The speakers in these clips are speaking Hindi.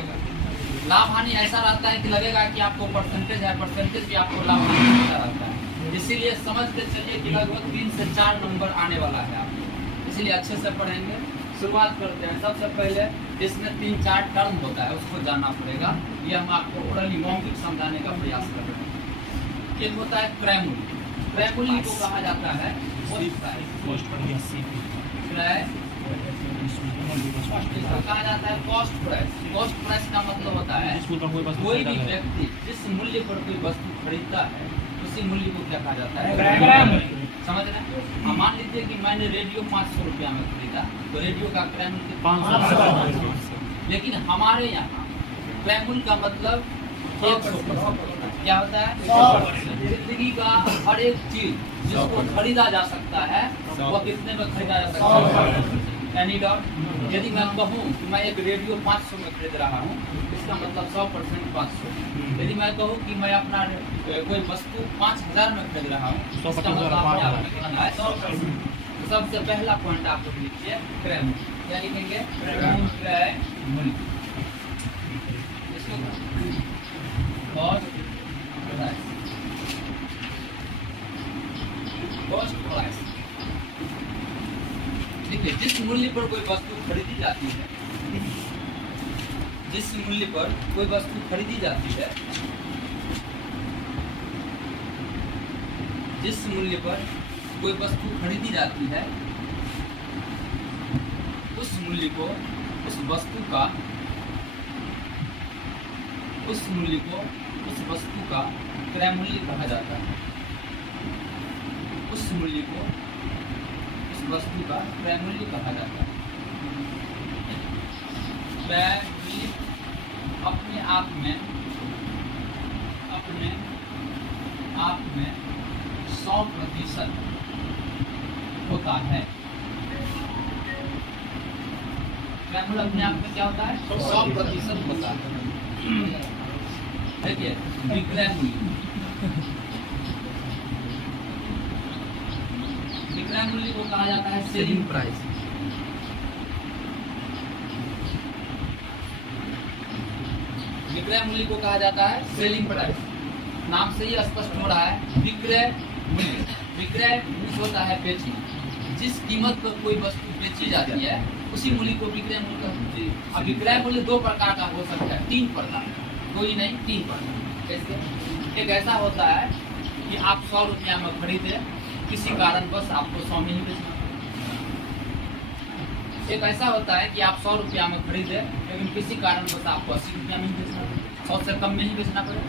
पाएगा। लाभ हानि ऐसा रहता है कि लगेगा कि आपको परसेंटेज है, परसेंटेज भी आपको लाभ हानि होता रहता है। इसीलिए समझ के चलिए कि लगभग 3 से 4 नंबर आने वाला है आपको, इसीलिए अच्छे से पढ़ेंगे। शुरुआत करते हैं। सबसे पहले इसमें 3-4 टर्म होता है, उसको जानना पड़ेगा। ये हम आपको ओरली मौखिक समझाने का प्रयास कर रहे हैं। एक होता है क्रय मूल्य। क्रय मूल्य को कहा जाता है कहा जाता है कॉस्ट प्राइस। कॉस्ट प्राइस का मतलब होता है कोई भी व्यक्ति जिस मूल्य पर कोई वस्तु खरीदता है उसी मूल्य को क्या कहा जाता है? समझ रहे हैं? मान लीजिए कि मैंने रेडियो 500 रुपया में खरीदा, तो रेडियो का क्रय मूल्य 500। लेकिन हमारे यहाँ क्रय मूल्य का मतलब क्या होता है? जिंदगी का हर एक चीज जिसको खरीदा जा सकता है वो कितने में खरीदा जा सकता है? Any doubt? यदि मैं कहूँ कि मैं एक रेडियो 500 में खरीद रहा हूँ, इसका मतलब 100% 500। यदि मैं कहूँ कि मैं अपना कोई वस्तु 5000 में खरीद रहा हूँ, इसका मतलब कितना है? 100%। सबसे पहला पॉइंट आप लोग लिखिए क्रय मूल्य। क्या लिखेंगे? क्रय मूल्य। Cost price. देखिए, जिस मूल्य पर कोई वस्तु खरीदी जाती है, जिस मूल्य पर कोई वस्तु खरीदी जाती है, जिस मूल्य पर कोई वस्तु खरीदी जाती है, उस मूल्य को, उस वस्तु का, उस मूल्य को, उस वस्तु का क्रय मूल्य कहा जाता है। उस मूल्य को, उस वस्तु का क्रय मूल्य कहा जाता है। क्रय मूल्य अपने आप में 100% होता है। क्रय मूल्य अपने आप में क्या होता है? 100% होता है। देखिए, विक्रय मूल्य, विक्रय मूल्य को कहा जाता है सेलिंग प्राइस। विक्रय मूल्य को कहा जाता है सेलिंग प्राइस। नाम से ही स्पष्ट हो रहा है विक्रय मूल्य। विक्रय मूल्य होता है बेचना। जिस कीमत पर कोई वस्तु बेची जाती है उसी मूल्य को विक्रय मूल्य कहते हैं। अब विक्रय मूल्य 2 प्रकार का हो सकता है, 3 प्रकार, कोई नहीं 3 प्रकार। कैसे? एक ऐसा होता है कि आप 100 रुपया में खरीदे, किसी कारण बस आपको 100 में ही बेचना। एक ऐसा होता है कि आप 100 रुपया में खरीदे लेकिन किसी कारण बस आपको 80 रुपया में ही बेचना पड़े, 100 से कम में ही बेचना पड़े।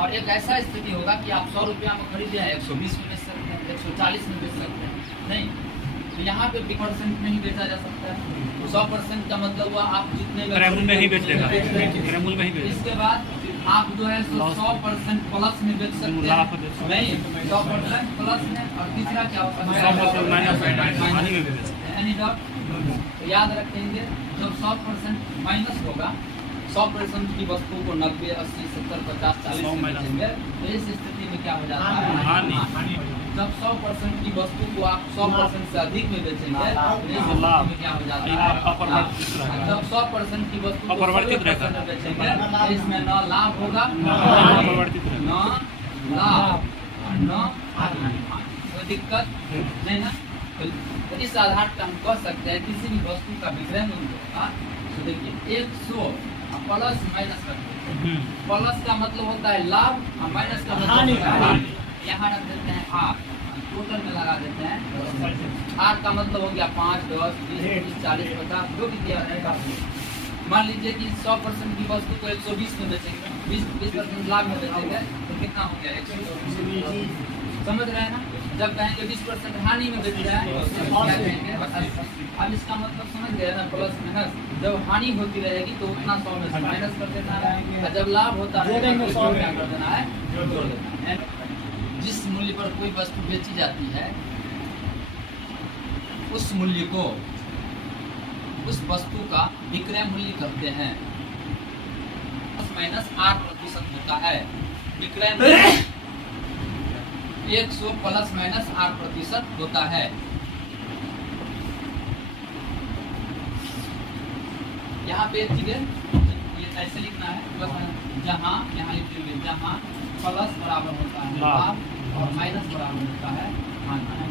और एक ऐसा स्थिति होगा कि आप 100 रुपया में खरीदे हैं, 120 में बेच सकते हैं, 140 में बेच सकते हैं। नहीं, तो यहाँ पे 20% में ही बेचा जा सकता है। 100% का मतलब हुआ आप जितने में ही बेच देगा। इसके बाद आप जो है 100% प्लस में बेच सकते हैं। नहीं, 100% प्लस में। और तीसरा क्या होता है? याद रखेंगे, जब 100% माइनस होगा, 100% की वस्तु को 90, 80, 70, 50, 40 में बेचेंगे, तो इस स्थिति में क्या हो जाता है? जब 100% की वस्तु को आप 100% से अधिक में बेचेंगे, तो इस स्थिति में क्या हो जाता है? जब 100% की वस्तु को 100% में बेचेंगे, तो इसमें न लाभ होगा, न लाभ, न कोई दिक्कत नहीं ना। तो इस आधार पर हम कह सकते हैं किसी भी वस्तु का विक्रय मूल्य होगा। तो देखिए 100 प्लस माइनस करते हैं। प्लस का मतलब होता है लाभ और माइनस का मतलब हानि। यहाँ रख देते हैं आर, टोटल में लगा देते हैं। आर का मतलब हो गया 5, 10, 20, 40, 50 जो भी दिया रहेगा। मान लीजिए कि 100% की वस्तु को 120 में बेचेंगे, 20% लाभ में बेचेंगे, तो कितना हो गया? 120। समझ रहे हैं ना? जब कहेंगे 20% हानि में बेच रहा है तो क्या कहेंगे? अब इसका मतलब समझ गए ना, प्लस माइनस। जब हानि होती रहेगी तो उतना 100 में से माइनस कर देना है, और जब लाभ होता है तो 100 क्या कर देना है? जोड़ देना है। जिस मूल्य पर कोई वस्तु बेची जाती है उस मूल्य को, उस वस्तु का विक्रय मूल्य कहते हैं। माइनस 8% होता है विक्रय मूल्य। 100 प्लस माइनस 8% होता है। यहाँ पे एक चीज है, ऐसे लिखना है प्लस जहाँ यहाँ लिखेंगे जहाँ प्लस बराबर होता है लाभ और माइनस बराबर होता है हानि।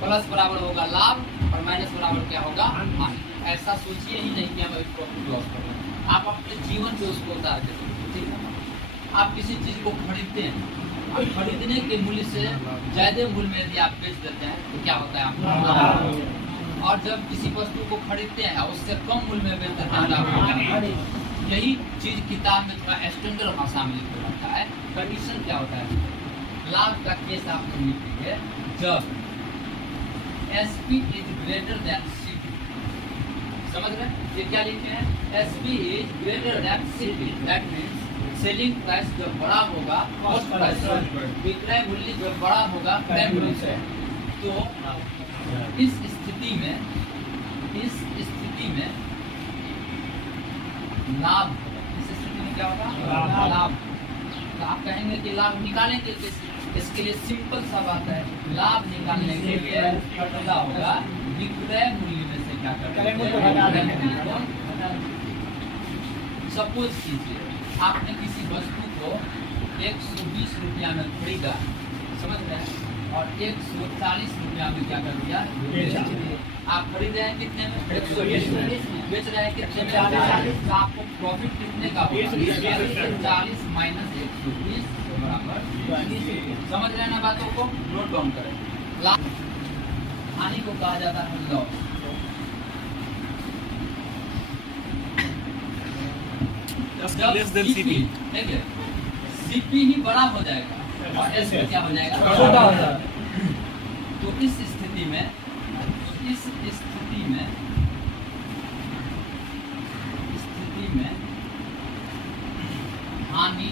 प्लस बराबर होगा लाभ और माइनस बराबर क्या होगा हानि। ऐसा सोचिए ही नहीं कि हम प्रॉफिट लॉस कर रहे हैं, आप अपने जीवन से उसको उतार के सोचिए, ठीक है। आप किसी चीज को खरीदते हैं, आप खरीदने के मूल्य से ज्यादा मूल्य में यदि आप बेच देते हैं तो क्या होता है आपको, और जब किसी वस्तु को खरीदते हैं उससे कम मूल्य में बेच देते हैं। यही चीज किताब में थोड़ा स्टैंडर्ड भाषा में लिखा रहता है। कंडीशन क्या होता है, लाभ का केस आप लिखेंगे जब SP is greater than CP। समझ रहे हैं, ये क्या लिखे हैं, SP is greater than CP, that means selling price जब बड़ा होगा कॉस्ट प्राइस, विक्रय मूल्य जब बड़ा होगा क्रय मूल्य से, तो इस स्थिति में लाभ, इस स्थिति में क्या होगा लाभ। तो आप कहेंगे कि लाभ निकालेंगे कैसे, इसके लिए सिंपल सा बात है, लाभ निकालने के लिए क्या होगा, विक्रय मूल्य में से क्या करेंगे। सपोज कीजिए आपने किसी वस्तु को 120 रुपया में खरीदा, समझ रहे हैं, और 140 रुपया में क्या कर दिया, आप खरीद रहे हैं कितने में, 120 में, बेच रहे हैं कितने में, तो आपको प्रॉफिट कितने का होगा, 40 माइनस 120 बराबर 20। समझ रहे हैं ना बातों को, नोट डाउन करें। लाभ हानि को कहा जाता है लॉस। CP ही बड़ा हो जाएगा और SP क्या हो जाएगा, छोटा हो जाएगा। तो इस स्थिति में हानि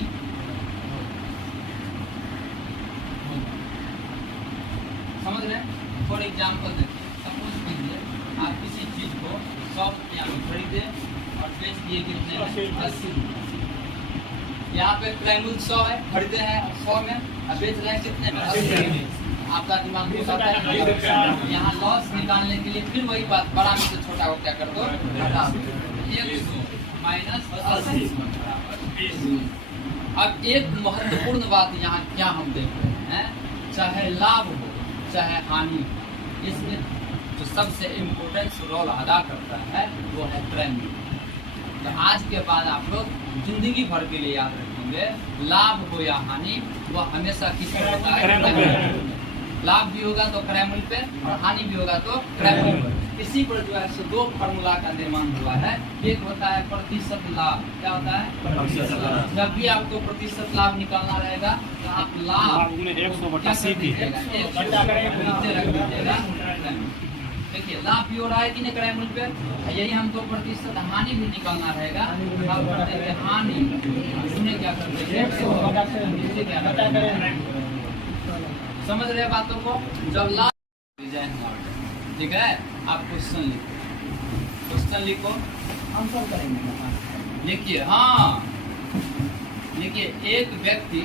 समझ रहे हैं। फॉर एग्जाम्पल देखिए, सपोज कीजिए आप किसी चीज को 100 रुपया में खरीदे और बेच दिए कितने में, 80 रुपये। यहाँ पे क्रय मूल्य 100 है, खरीदे हैं 100 में और बेच रहे हैं कितने में, 80 में। आपका दिमाग घुसाता है, यहाँ लॉस निकालने के लिए फिर वही बात, बड़ा में से छोटा को क्या कर दो, हटा दो, 100 माइनस 80 बराबर। अब एक महत्वपूर्ण बात यहाँ क्या हम देख रहे हैं, चाहे लाभ हो चाहे हानि, इसमें जो सबसे इम्पोर्टेंट रोल अदा करता है वो है क्रय मूल्य। तो आज के बाद आप लोग जिंदगी भर के लिए याद रखेंगे, लाभ हो या हानि वो हमेशा किसी होता है, लाभ भी होगा तो क्रय मूल्य पे और हानि भी होगा तो क्रय मूल्य पे। इसी पर जो है 2 फार्मूला का निर्माण हुआ है। एक होता है प्रतिशत लाभ, क्या होता है प्रतिशत लाभ। जब भी आपको प्रतिशत लाभ निकालना रहेगा तो आप लाभ 100/CP रख दीजिएगा। देखिए लाभ भी हो रहा है कि नहीं क्रय मूल्य पे, यही हमको प्रतिशत हानि भी निकालना रहेगा। हानि उन्हें क्या कर देंगे, समझ रहे बातों को। जब लाभ ठीक है, आप क्वेश्चन लिखो आंसर करेंगे। लिखिए, हाँ देखिए, एक व्यक्ति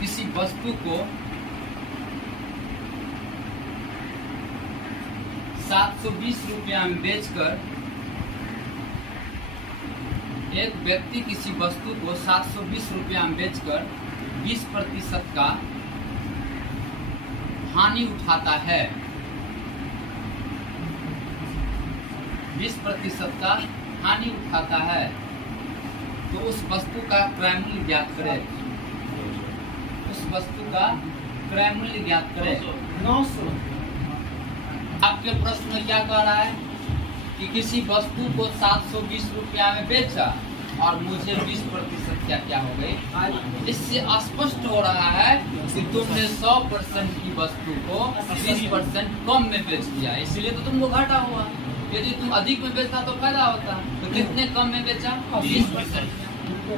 किसी वस्तु को 720 रुपया में बेचकर, एक व्यक्ति किसी वस्तु को 720 रुपया में बेचकर 20% का हानि उठाता है, 20% का हानि उठाता है, तो उस वस्तु का क्रय मूल्य ज्ञात करें। उस वस्तु का क्रय मूल्य ज्ञात करें। 900। आपके प्रश्न में क्या कह रहा है कि किसी वस्तु को 720 रुपया में बेचा और मुझे 20% क्या हो गई। इससे स्पष्ट हो रहा है कि तुमने 100% की वस्तु को 20% कम में बेच दिया, इसलिए तो तुमको घाटा हुआ। यदि तुम अधिक में बेचता तो फायदा होता। तो कितने कम में बेचा, 20%।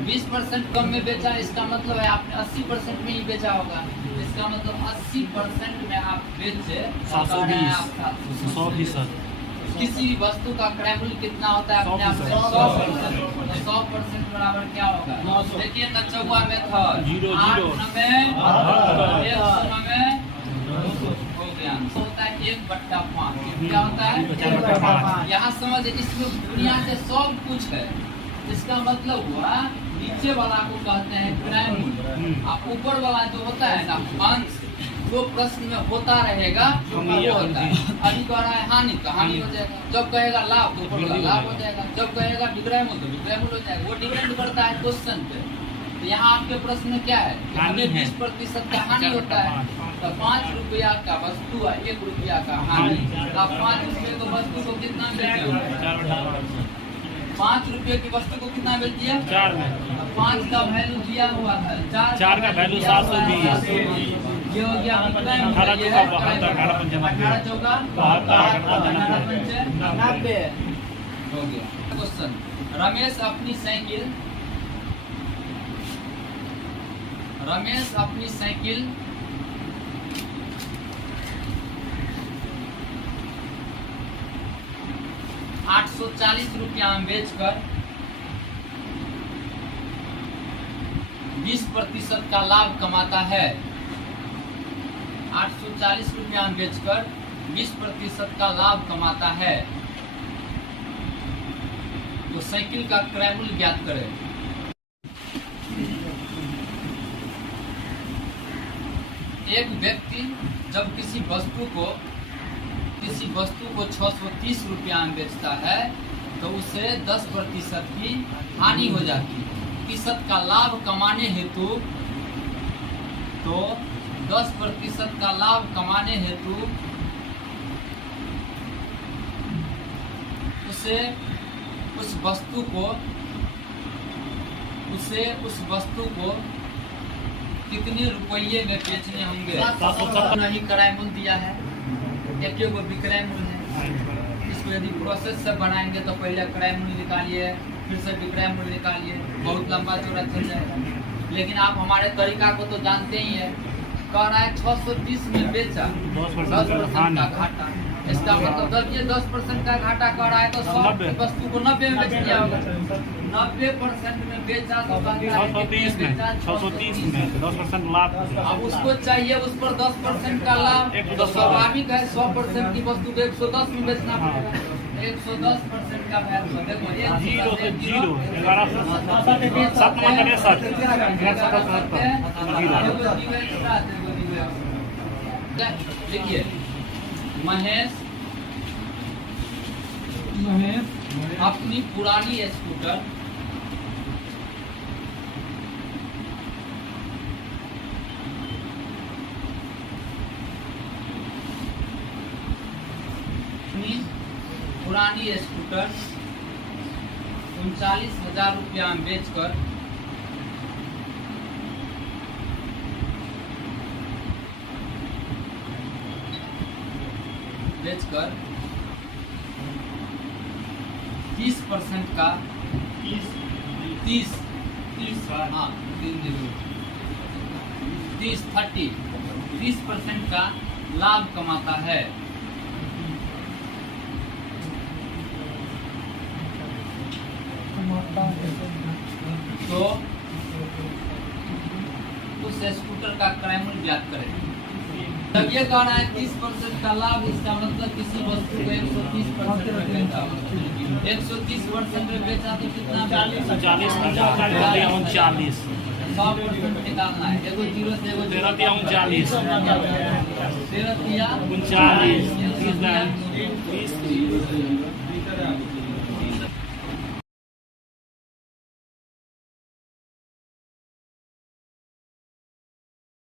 20% कम में बेचा, इसका मतलब है आपने 80% में ही बेचा होगा। इसका मतलब 80% में आप बेचे 100%। किसी वस्तु का क्रय मूल्य कितना होता है अपने आप से 100%। 100% बराबर क्या होगा, देखिए नचौआ में था 0 0 में 100 में हो गया। द्रव्यांश होता है 1/5। क्या होता है 1/5। यहाँ समझ, इसमें दुनिया से सब कुछ है। इसका मतलब हुआ नीचे वाला को कहते हैं क्रय मूल्य, और ऊपर वाला जो होता है ना अंश, जो प्रश्न में होता रहेगा वो होता है। अभी कह रहा है हानि, तो हानि हो जाएगा। जब कहेगा लाभ, तो ऊपर वाला लाभ हो जाएगा। जब कहेगा विक्रय मूल्य, तो विक्रय मूल्य हो जाएगा। वो डिपेंड करता है क्वेश्चन पे। तो यहाँ आपके प्रश्न में क्या है, हमें 20% का हानि होता है। तो 5 रुपया का वस्तु और 1 रुपया का हानि। आप 5 रुपये को वस्तु को कितना बेचेंगे? 5 रुपये की वस्तु को कितना बेचिए? 4 में। 5 का वैल्यू दिया हुआ है, 4 का वैल्यू 720। ये हो गया 18 चौका 72, 18 पंचे 18 चौका 90 हो गया। क्वेश्चन, रमेश अपनी साइकिल 840 रुपया में बेचकर 20% का लाभ कमाता है। 840 रुपया में बेचकर 20% का लाभ कमाता है। तो साइकिल का क्रय मूल्य ज्ञात करें। एक व्यक्ति जब किसी वस्तु को 630 रुपया में बेचता है तो उसे 10% की हानि हो जाती है। प्रतिशत का लाभ कमाने हेतु, तो 10% का लाभ कमाने हेतु उसे उस वस्तु को कितने रुपये में बेचने होंगे? नहीं क्रय मूल्य दिया है, एक को विक्रय मूल्य है। इसको यदि प्रोसेस से बनाएंगे तो पहले क्रय मूल्य निकालिए, फिर से विक्रय मूल्य निकालिए, बहुत लंबा चौड़ा चल जाएगा। लेकिन आप हमारे तरीका को तो जानते ही है। कह रहा है 630 में बेचा, 10% का घाटा। इसका मतलब जब ये 10% का घाटा कर रहा है तो 100 वस्तु को 90 में बेच दिया होगा। 90% में बेचा तो 630 में 10% लाभ। अब उसको चाहिए उस पर 10% का लाभ, तो स्वाभाविक है 100% की वस्तु को 110 में बेचना पड़ेगा। 110% का वैल्यू देखो, 0 से 0 11 7 मंडल 7 देखिए, महेश अपनी पुरानी स्कूटर पुरानी स्कूटर 39,000 रुपया में बेचकर 30% का 30% का लाभ कमाता है। तो उस स्कूटर का क्रय मूल्य ज्ञात करें। जब ये कह रहा है 30% का लाभ, इसका मतलब किसी वस्तु को 130% में बेचा, 130% में बेचा तो कितना? 40 100% निकालना है। एगो 0 से एगो 39 13 39 30